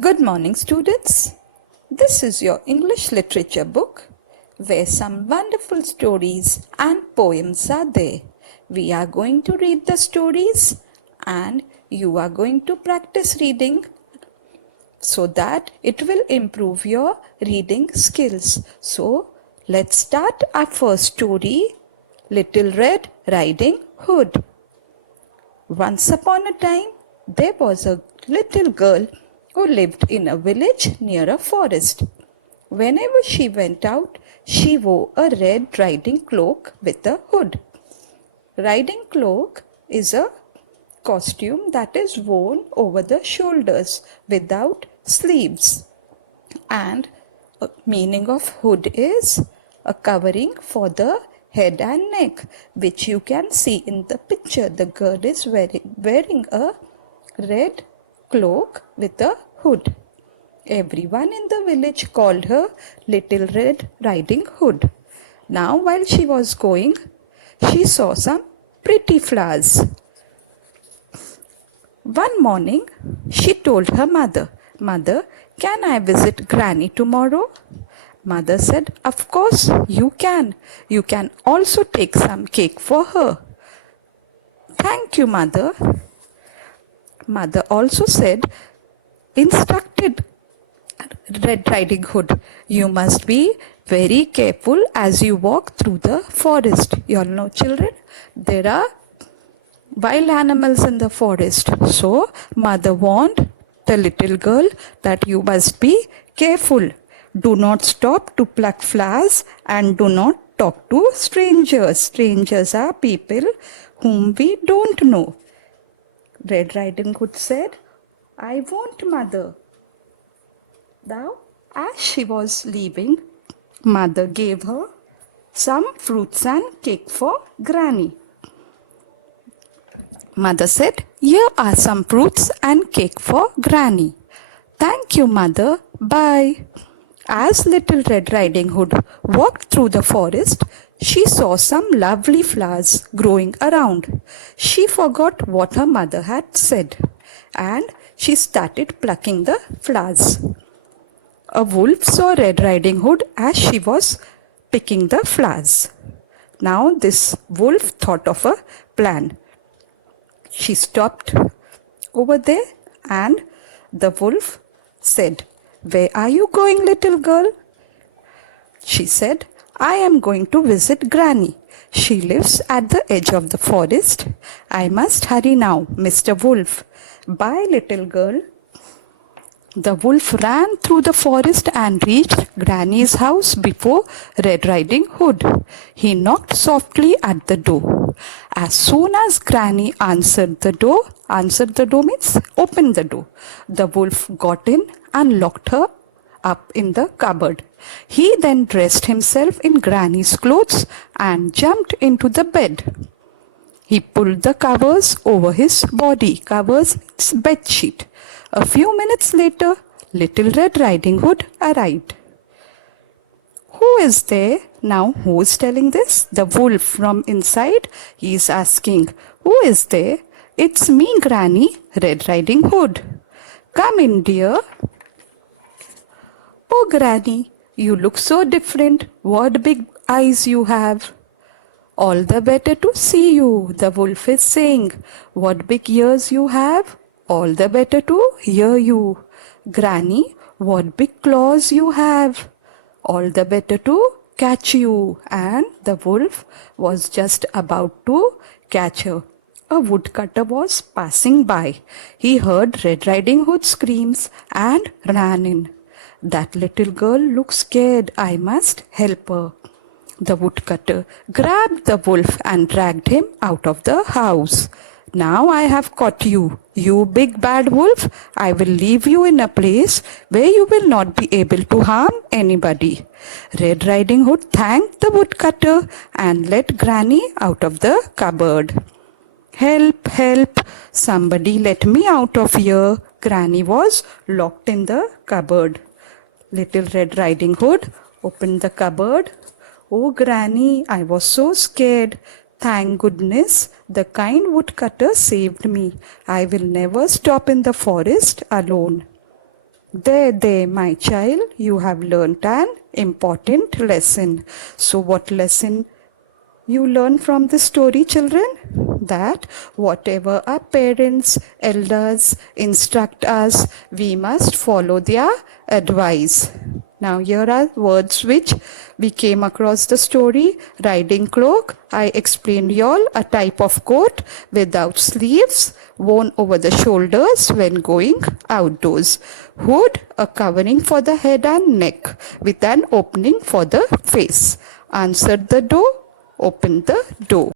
Good morning, students. This is your English literature book where some wonderful stories and poems are there. We are going to read the stories and you are going to practice reading so that it will improve your reading skills. So, let's start our first story, Little Red Riding Hood. Once upon a time, there was a little girl who lived in a village near a forest. Whenever she went out, she wore a red riding cloak with a hood. Riding cloak is a costume that is worn over the shoulders without sleeves. And a meaning of hood is a covering for the head and neck, which you can see in the picture. The girl is wearing a red cloak with a hood. Everyone in the village called her Little Red Riding Hood. Now, while she was going, she saw some pretty flowers. One morning, she told her mother, "Mother, can I visit Granny tomorrow?" Mother said, "Of course you can. You can also take some cake for her." "Thank you, Mother." Mother also instructed Red Riding Hood, "You must be very careful as you walk through the forest." You all know, children, there are wild animals in the forest. So, mother warned the little girl that you must be careful. Do not stop to pluck flowers and do not talk to strangers. Strangers are people whom we don't know. Red Riding Hood said, "I won't, mother." Now, as she was leaving, mother gave her some fruits and cake for Granny. Mother said, "Here are some fruits and cake for Granny." "Thank you, Mother. Bye." As Little Red Riding Hood walked through the forest, she saw some lovely flowers growing around. She forgot what her mother had said and she started plucking the flowers. A wolf saw Red Riding Hood as she was picking the flowers. Now this wolf thought of a plan. She stopped over there and the wolf said, "Where are you going, little girl?" She said, "I am going to visit Granny. She lives at the edge of the forest. I must hurry now, Mr. Wolf." "Bye, little girl." The wolf ran through the forest and reached Granny's house before Red Riding Hood. He knocked softly at the door. As soon as Granny answered the door means opened the door, the wolf got in and locked her up in the cupboard. He then dressed himself in Granny's clothes and jumped into the bed. He pulled the covers over his body. Covers its bed sheet. A few minutes later, Little Red Riding Hood arrived. "Who is there?" Now, who is telling this? The wolf from inside. He is asking, "Who is there?" "It's me, Granny, Red Riding Hood." "Come in, dear." "Oh, Granny, you look so different. What big eyes you have." "All the better to see you," the wolf is saying. "What big ears you have. All the better to hear you." "Granny, what big claws you have. All the better to catch you." And the wolf was just about to catch her. A woodcutter was passing by. He heard Red Riding Hood's screams and ran in. "That little girl looks scared. I must help her." The woodcutter grabbed the wolf and dragged him out of the house. "Now I have caught you, you big bad wolf. I will leave you in a place where you will not be able to harm anybody." Red Riding Hood thanked the woodcutter and let Granny out of the cupboard. "Help, help, somebody let me out of here." Granny was locked in the cupboard. Little Red Riding Hood opened the cupboard. "Oh, Granny, I was so scared. Thank goodness the kind woodcutter saved me. I will never stop in the forest alone." There, my child, you have learnt an important lesson. So, what lesson you learn from this story, children? That whatever our parents, elders instruct us, we must follow their advice. Now, here are words which we came across the story. Riding cloak, I explained y'all, a type of coat without sleeves, worn over the shoulders when going outdoors. Hood, a covering for the head and neck with an opening for the face. Answered the door, opened the door.